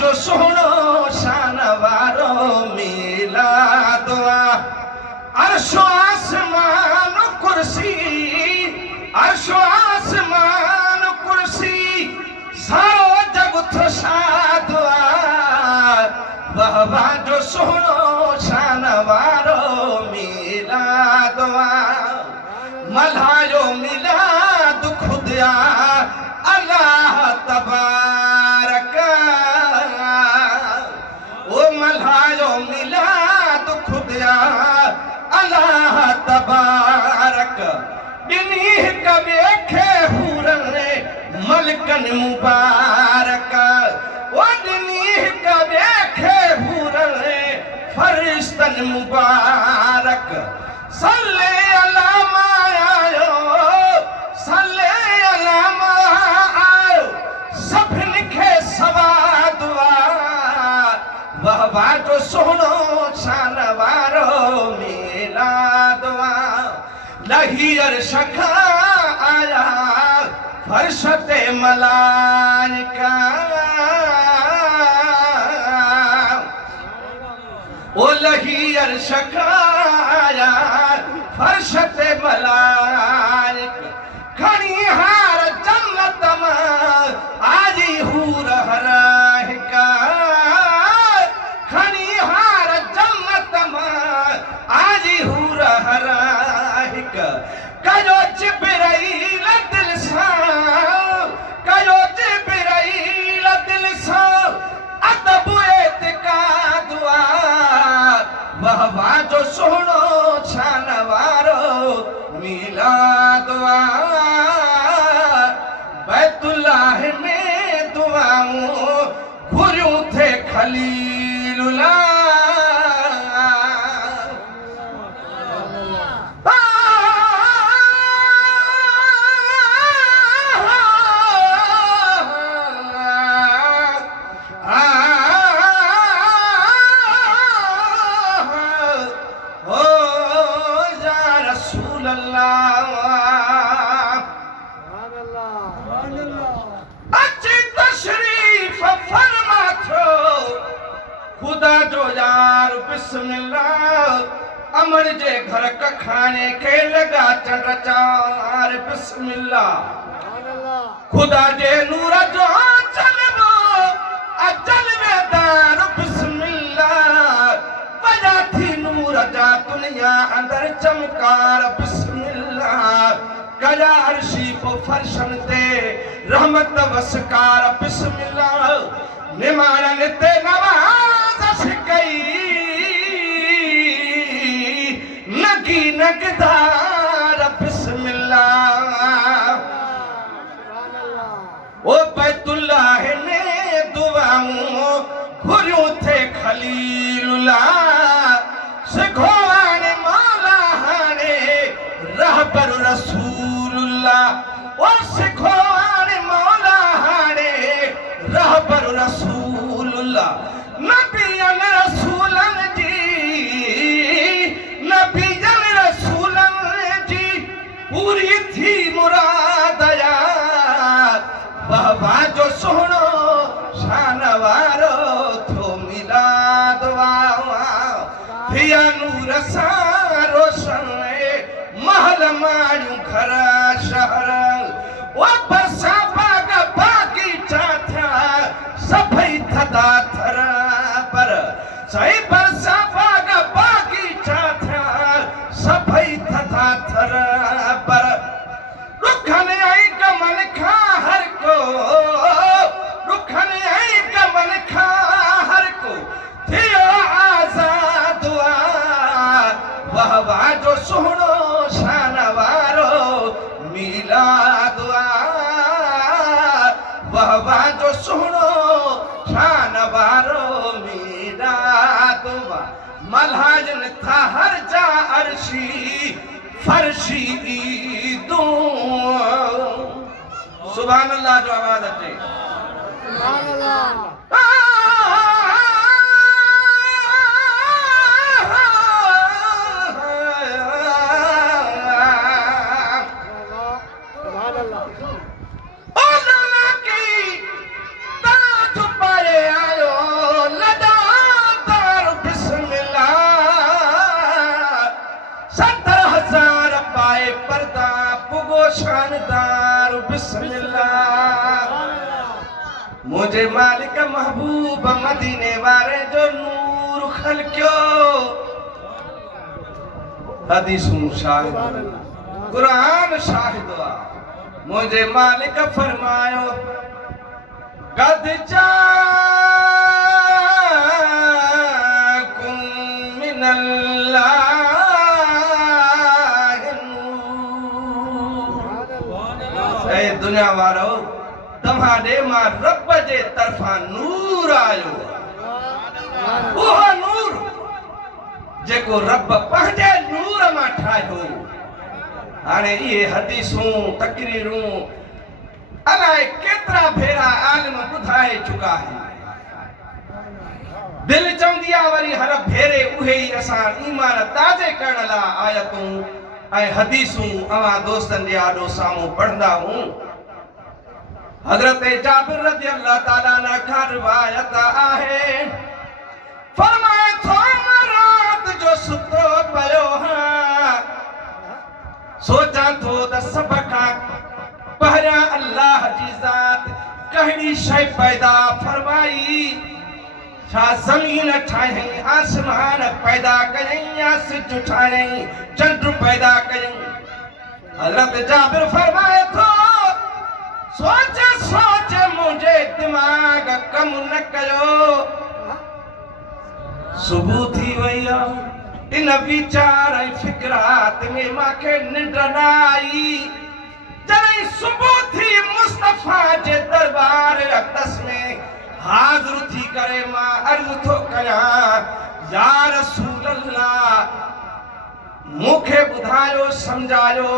जो सुनो शान वारो मिलाद अर्शो आसमान कुर्सी अर्शो आसमान कुर्सी सारो जग थो साधवा वाह जो सुनो शान वारो मिलाद मल्हायो मिलाद खुदा अल्लाह तबारक ओ मल्हायो मिलाद खुदा अल्लाह तबारक दिनी कबे खे हुरन मलकन मुबारक ओ दिनी कबे खे हुरन फरिश्तन मुबारक सल्ले अला मायो सल्ले अला मायो सभिन खे सवा दुआ वाह वाह जो सुनो शान वारो मिलाद लहीर शखा आया फरशते मलाइका ओ लहीर शखा आया फरशते मलाइका खड़ी हार जन्नत में आजी हूर हराहिका खड़ी हार जन्नत में आजी हूर हराहिका कयो जिब्राइल दिल सा कयो जिब्राइल दिल सा अदब एतिकाद वाह वाह जो सुनो शान वारो मिलाद बैतुल्लाह में दुआऊं घुरियूं थे खलीलुल्लाह खुदा जो यार बिस्मिल्लाह अमर जे घर का खाने के लगा चंद्रचार बिस्मिल्लाह खुदा जे नूर जो चलबो अजल वेदार बिस्मिल्लाह वजा थी नूर जा दुनिया अंदर चमकार बिस्मिल्लाह कया अर्शी पो फर्शन ते रहमत वसकार बिस्मिल्लाह निमानन ते नवाज़ कई नगी नगदार बिस्मिल्लाह ओ बैतुल्लाह ने दुआऊं घुरियूं थे खलीलुल्लाह सिखोवाने मौला हाने रहबर रसूलुल्लाह ओ सिखोवाने मौला हाने रहबर रसूलुल्लाह नबियन रसूलन जी पूरी थी मुराद बाबा जो सुनो शान वारो थो मिलाद थिया नूर सां रोशन महल मारियूं घर शहर ओ बरसा बाग बागीचा थिया सभई थदा थर पर सही बरसा बाग बागीचा थिया सभई थदा थर पर रुखन आई कमल खा हर को रुखन आई कमल खा हर को थियो आजाद वाह वाह जो सुनो शान वारो मिलाद वाह वाह जो सुनो शान वारो मिलाद मल्हाजन था हर जा अर्शी फर्शी दो सुभान अल्लाह जो आवाज अचे सुभान अल्लाह आयो शानदार बिस्मिल्लाह। मुझे मालिक महबूब मदीने वारे जो नूर खलक्यो हदीसूं शाहिद कुरान शाहिद हुआ। मुझे मालिक फरमायो कद जाकुम मिनल्लाहि नूर। ए दुनिया वारो तव्हांजे मां रब जे तरफां नूर आयो। उहो नूर जेको रब पंहिंजे नूर मां ठाहियो। हाणे इहे हदीसूं तकरीरूं अलाए केतिरा भेरा आलिम ॿुधाए चुका आहिनि। दिलि चवंदी आहे वरी हर भेरे उहे ई असां ईमान ताज़े करण लाइ आयतूं ऐं हदीसूं अवां दोस्तनि जे आॾो साम्हूं पढ़ंदा हूं। हज़रत जाबिर रज़ी अल्लाह ताला अन्हु खां रिवायत आहे फरमाए थो रात जो सुतो पियो हां सोचां थो त सभ खां पहिरियां अल्लाह जी ज़ात कहिड़ी शइ पैदा फरमाई। छा ज़मीन ठाहियईं आसमान पैदा कयईं या सिज ठाहियईं चंड पैदा कयईं। हज़रत जाबिर फरमाए थो सोच सोच मुझे दिमाग कम न कयो। सुबह थी वई इन विचार ऐं फिक्रात में मांखे निंड न आई। जॾहिं सुबह थी मुस्तफा जे दरबार अक़दस में हाज़िर थी करे मां अर्ज़ थो कयां या रसूल अल्लाह मूंखे ॿुधायो सम्झायो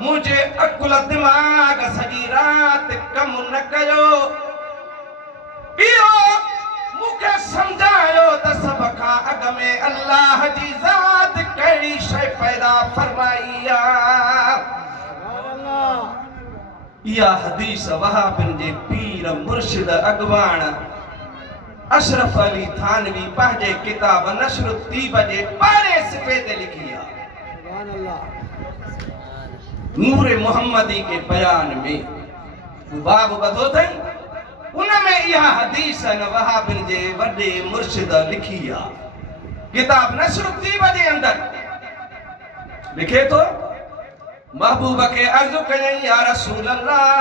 मुंहिंजे अकुल दिमाग़ सॼी राति कम न कयो। इहो मूंखे सम्झायो त सभ खां अॻ में अल्लाह जी ज़ात कहिड़ी शइ पैदा फरमाई आहे। इहा हदीस वहाबिन जे पीर मुर्शिद अॻवान अशरफ अली थानवी पंहिंजे किताब नश्र तीब जे 12 सिफ़े ते लिखी आहे। नूर मोहम्मदी के बयान में बाब ॿधो अथई उन में इहा हदीस न वहाबिन जे वॾे मुर्शिद लिखी आहे। किताब नश्र तीब जे अंदर लिखे थो महबूब के अर्ज़ कयईं या रसूल अल्लाह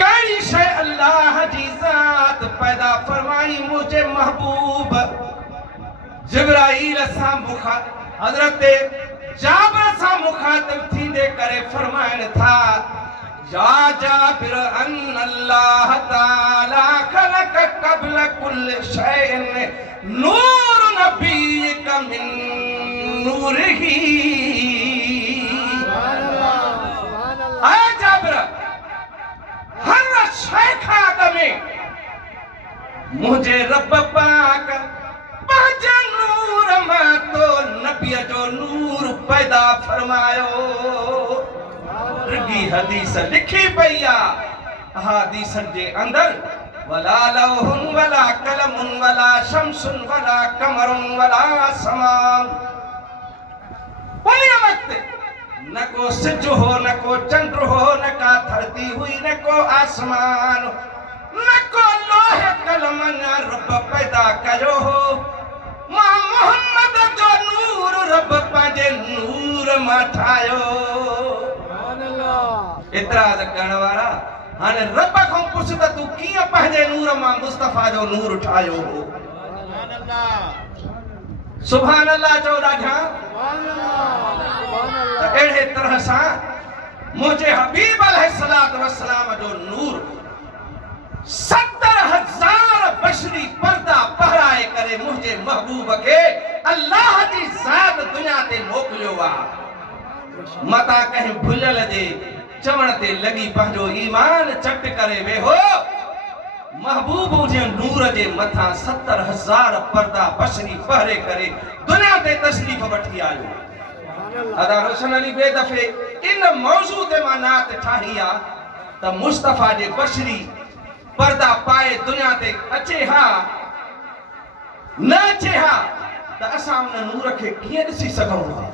कहिड़ी शइ अल्लाह जी ज़ात पैदा फरमाई। मुझे महबूब जिब्राईल सां हज़रत जाबिर सां मुखातिब थींदे करे फरमाइनि था या जाबिर अन अल्लाह ताला खलक क़ब्ल कुल शैइन नूर नबीक मिन नूरिही। ऐ जाबिर हर शइ खां अॻ में मुंहिंजे रब पाक पंहिंजे नूर मां तो नबीअ जो नूर पैदा फरमायो। रुॻी हदीस लिखी पई आहे अहादीसनि जे अंदर वला लौहुन वला कलमुन वला शम्सुन वला कमरुन वला समान। उन वक्त न को सिज हो न को चंद्र हो न का धरती हुई न को आसमान न को लोहे कलम न रब पैदा कयो हो। मां मोहम्मद जो नूर रब पंहिंजे नूर मां ठाहियो। इतराज़ करण वारा हाणे रब खां पुछ त तूं कीअं पंहिंजे नूर मां मुस्तफा जो नूर ठाहियो हो। सुभान अल्लाह चओ ॾाढा। अहिड़े तरह सां मुंहिंजे हबीब अलैहिस्सलाम जो नूर 70,000 बशरी पर्दा पहराए करे मुंहिंजे महबूब खे अल्लाह जी ज़ात दुनिया ते मोकिलियो आहे। मता कंहिं भुलियल जे चवण ते लॻी पंहिंजो ईमान चट करे वेहो। महबूब जे नूर जे मथां 70,000 पर्दा बशरी पहरे करे दुनिया ते तशरीफ़ वठी आयो। अदा रोशन अली बे दफ़े इन मौज़ू ते मां नात ठाही आहे त मुस्तफा जे बशरी पर्दा पाए दुनिया ते अचे हा न अचे हा त असां उन नूर खे कीअं ॾिसी सघूं था।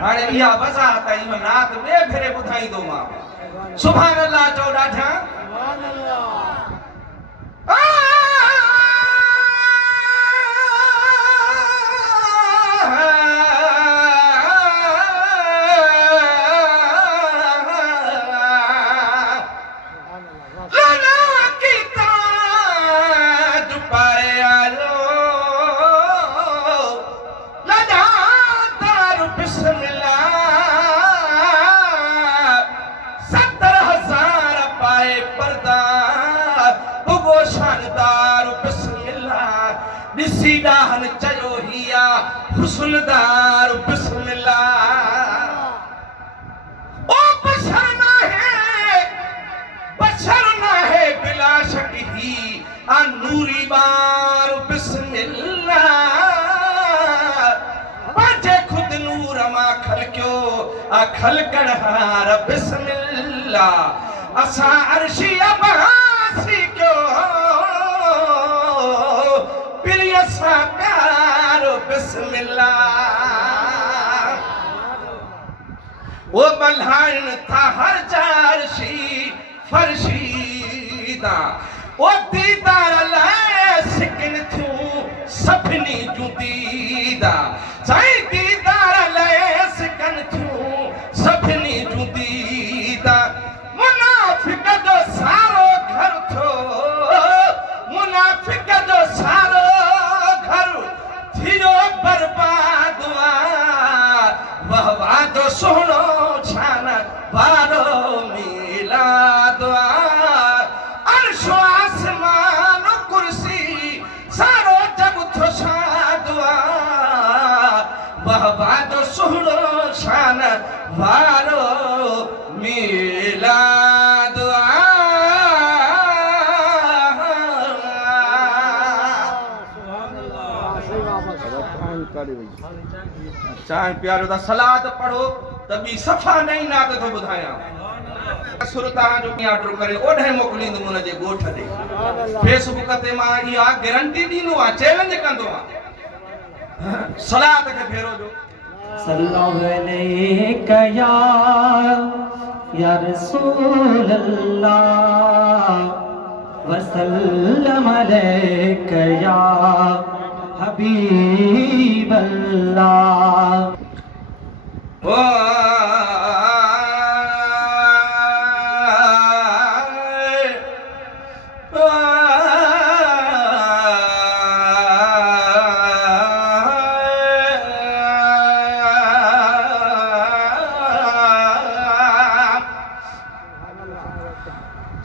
हाणे इहा वज़ाहत ई नात ॿिए भेरे ॿुधाईंदो मां सुभान अल्लाह चओ ॾाढा डाहन चयो हिया हुस्नदार बिस्मिल्लाह ओ बशर ना है बिला शक ही आ नूरी बार बिस्मिल्लाह पांचे खुद नूर मा खलक्यो आ खलकण हार बिस्मिल्लाह असा अर्शी अबासी क्यो सा प्यारो बिस्मिल्लाह वो बल्हान था हर चारशी फरशीदा वो दीदार लाए सिकन थू सपनी जुदीदा चाहे दीदार लाए सिकन थू सपनी जुदीदा मुनाफिक जो सारो घर थो मुनाफिक जो सारो बर्बाद वाह वाह जो सोनो छान बारो मिलाद अर्श आसमान कुर्सी सारो जग थो शाद वाह वाह जो सोनो छान बारो मिलाद चाहे प्यारो दा सलाद पढ़ो तभी सफा नहीं नात तो बुधाया सुरता जो ऑर्डर करे ओढे मोकलिंदो मुन जे गोठ दे फेसबुक ते मां इहा गारंटी दीनो आ चैलेंज कंदो आ सलाद के फेरो जो सल्लल्लाहु अलैका या रसूल अल्लाह वसल्लम अलैका या हबीब अल्लाह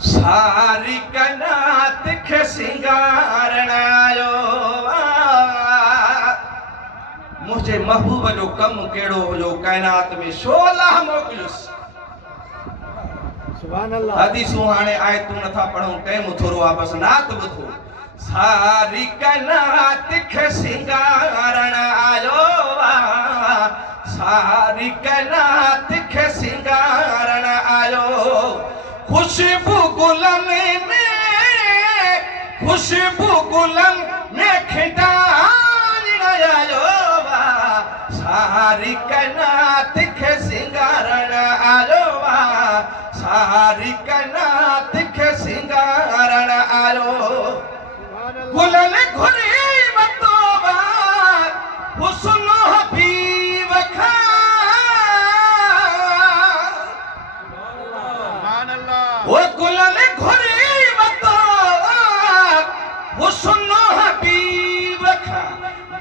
सारी कनात खे सिंगारणायो मुझे महबूब जो कम केड़ो जो कायनात में शो अल्लाह मोकलिस सुभान अल्लाह हदीसू हाने आयतू नथा पढ़ो टाइम थोरो आ बस नात बुधो सारी कायनात खे सिंगारण आयो सारी कायनात खे सिंगारण आयो खुशबू गुलन में खिडान आयो सारी कायनात खे सिंगारण आयो सारी कायनात खे सिंगारण आयो गुलन घुरी बतोबा हुस्न हबीब खा सुभान अल्लाह वो गुलन घुरी बतोबा हुस्न हबीब खा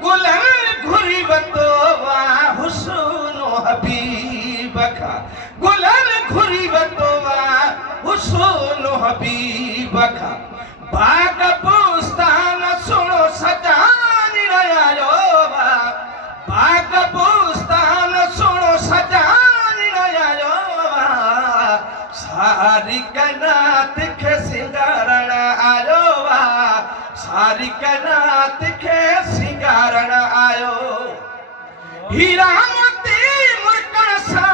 गुलन घुरी बतोबा हुस्न हबीब खा गुलन घुरी बतोबा हुस्न हबीब खा बाग बुस्तान सुनो सजान आयो बाग बुस्तान सुनो सजान आयो सारी कायनात खे सिंगारण आयो सारी कायनात खे सिंगारण आयो हीरा मोती मुर्कण सा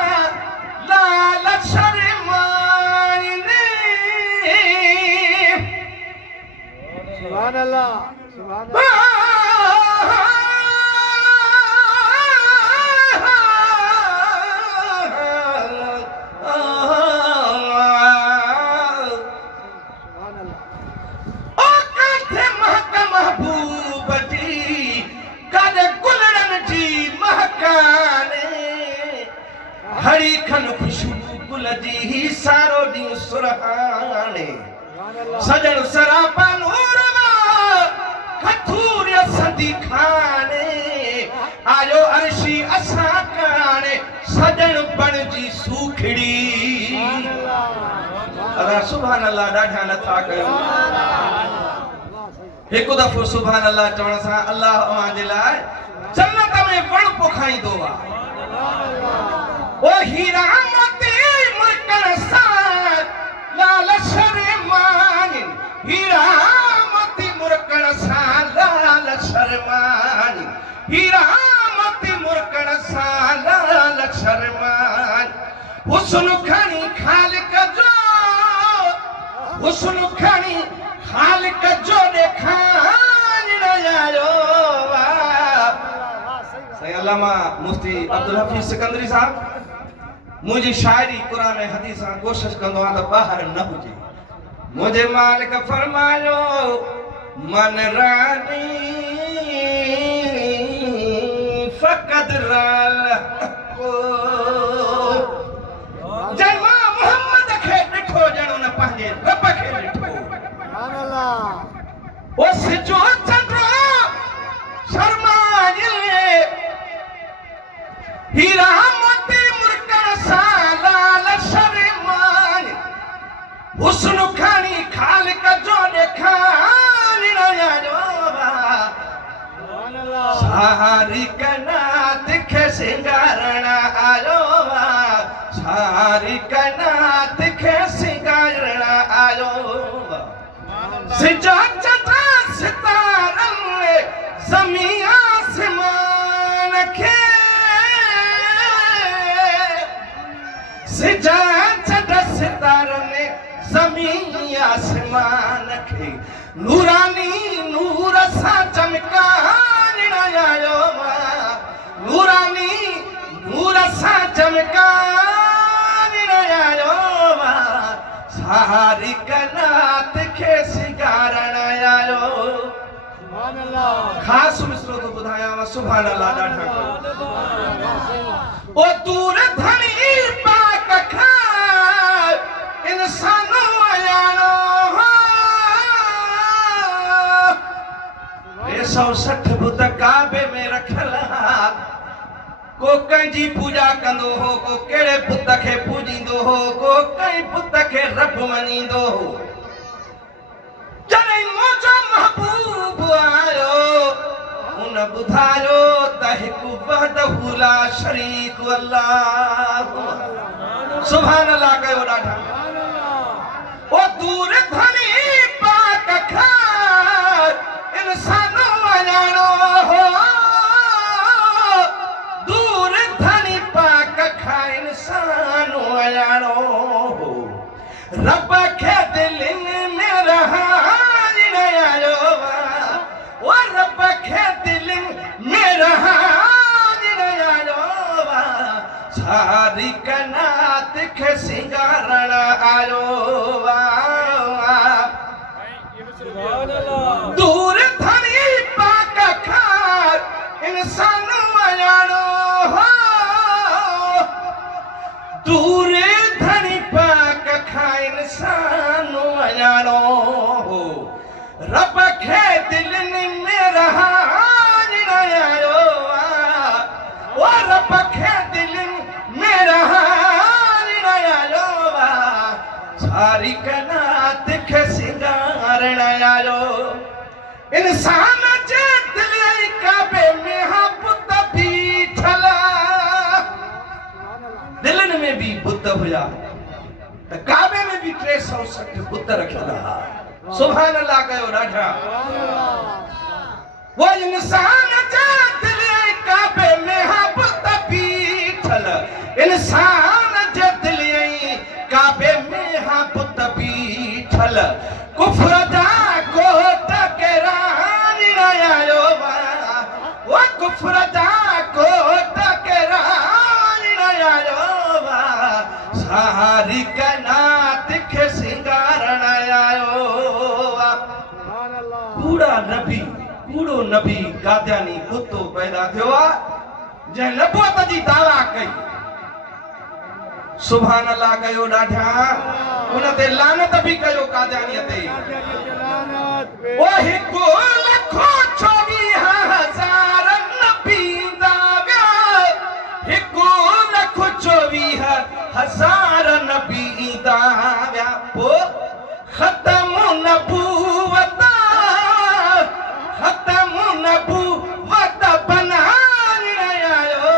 लाल शर्मानी ने सुभान अल्लाह सुभान अल्लाह घड़ी खन खुशबू गुल जी सारो ॾींहुं सुरहाणे सजण सरापा नूर खथूर सदी खाने आयो अर्शी असां काने सजण बणजी सूखड़ी अदा सुभान अल्लाह ॾाढा नथा कयो हिकु दफ़ो सुभान अल्लाह चवण सां अल्लाह अवां जे लाइ जन्नत में वण पोखाईंदो आहे ओ हीरा मोती मुर्कण सां लाल शर्मानी हीरा मोती मुर्कण सां लाल शर्मानी हीरा मोती मुर्कण सां लाल शर्मानी हुस्न खणी खालिक जो हुस्न खणी खालिक जो ॾेखारण आयो सही अल्लामा मुफ्ती अब्दुल हफीज़ सिकंदरी साहब मुझी शायरी कुरान हदीस सां कोशिश कंदो आहियां त ॿाहिरि न हुजे मुझे मालिक फरमायो मन रानी फ़क़त राल को जय मां मोहम्मद खे ॾिठो ॼण उन पंहिंजे रब खे ॾिठो उस जो चंद्रो शर्माइले हीरा मोती मुर्कण सां लाल शर्माइले हुस्न खणी खालिक जो ॾेखारण आयो सारी कनात खे सिंगारण आयो सारी कनात खे सिंगारण आयो सिजा चंद्र सितारनि ज़मीन आसमान खे सिजा चंद्र सितारनि ज़मीन आसमान खे नूरानी नूर सां चमकारण आयो नूरानी नूर सां चमकारण आयो सारी कनात खे सिंगारण आयो ख़ासि मिसरो तो ॿुधायांव सुभान अल्लाह ॾाढा ओ दूर धनी पाक खां इंसान आयाणो 160 बुत काबे में रखल को कंहिंजी पूजा कंदो हो को कहिड़े पुत खे पूजींदो हो को कंहिं पुत खे रब मञींदो हो जॾहिं मुंहिंजो महबूब आयो उन ॿुधायो त हिकु वहदहु ला शरीक अल्लाह सुभान अल्लाह कयो ॾाढा ओ दूर धनी पाक खां इंसान अञाणो हो दूर धनी पाक खां इंसान अञाणो हो रब खे दिलनि में रहाइण आयो ओ रब खे दिलनि में रहाइण आयो सारी कनात खे सिंगारण आयो दूर धनी पाक खां इंसान अञाणो हो दूर धनी पाक खां इंसान अञाणो हो रब खे दिलनि में रहाइण आयो ओ रब खे दिलनि में रहाइण आयो सारी कनात खे सिंगारण आयो इंसान जे दिल काबे में हा बुत बीठल दिलनि में भी बुत हुया त काबे में भी 360 बुत रखियल हा सुभान अल्लाह कयो ॾाढा वो इंसान जे दिल काबे में हा बुत बीठल इंसान जे दिल काबे में हा बुत बीठल कुफ्र जा कोट के रानी आयो वो कुफ्र जा कोट के रानी आयो सारी कनात खे सिंगारण आयो कूड़ो नबी काद्यानी कुत्तो पैदा थियो आहे जंहिं नबूअत जी दावा कई सुभान अल्लाह कयो ॾाढा उन ते लानत बि कयो कादियानीअ ते ओ हिकु लखो 24,000 नबी दा विया हिकु लखो 24,000 नबी दा विया पोइ ख़तम नबूवत बनान आयो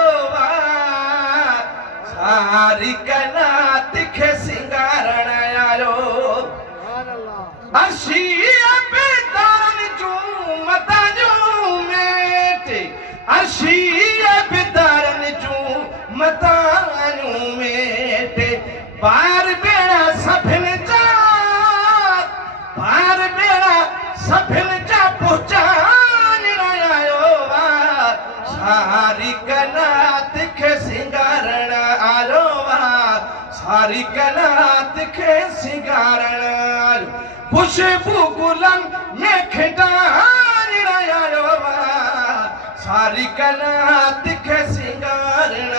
सारी कायनात खे सिंगारण आयो अर्शी बेदारन जूं मताजूं मेटे अर्शी बेदारन जूं मताजूं मेटे पार बेड़ा सभिन जा पार बेड़ा सभिन जा पहुचान आयो सारी कायनात खे सिंगारण आयो सारी कायनात खे सिंगारण खुशबू गुलन में खिडान आयो सारी कायनात खे सिंगारण